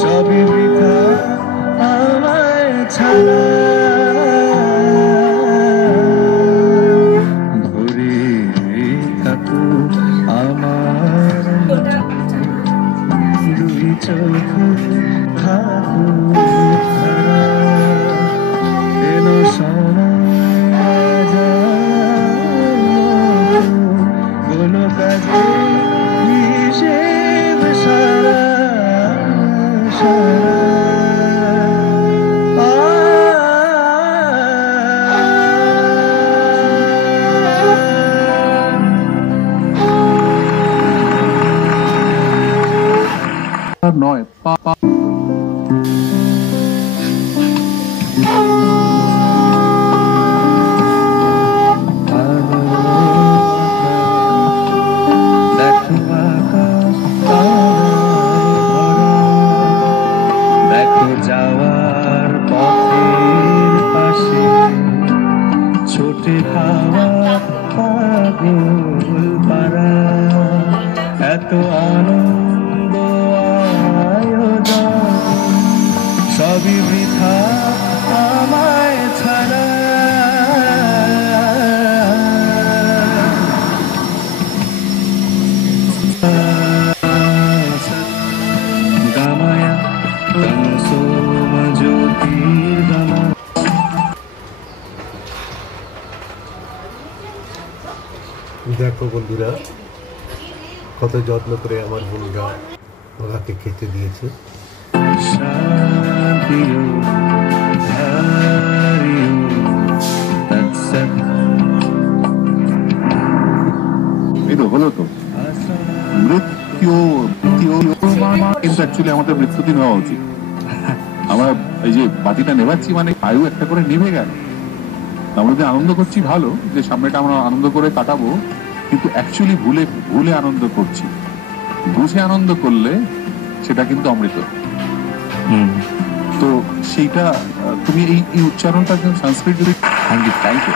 সবই বৃথা আমায় ছাড়া, ধরে থাকুক আমার দুই চোখ থাকুক ধারা, এলো সময় কোনো কাজে হিসেব সারা সারা। নয় দেখো যাওয়ার পথের পাশে ছোটে হাওয়া পাগল পারা, এত আনন্দ আয়োজন সবই বৃথা আমায় ছাড়া। গামায়া তমসোম জ্যোতির্গমা। দেখো বন্ধুরা, কত যত্ন করে আমার বোনরা ওনাকে খেতে দিয়েছে। এই তো হলো তো মৃত্যু, কিন্তু অ্যাকচুয়ালি আমাদের মৃত্যু দিন হওয়া উচিত। আমরা এই যে বাতিটা নেভাচ্ছি মানে আয়ু একটা করে নেমে গেল, আমরা যে আনন্দ করছি ভালো, যে সামনেটা আমরা আনন্দ করে কাটাবো, কিন্তু অ্যাকচুয়ালি ভুলে ভুলে আনন্দ করছি। বুঝে আনন্দ করলে সেটা কিন্তু অমৃত। তো সেইটা তুমি এই উচ্চারণটা সংস্কৃত যদি থ্যাংক ইউ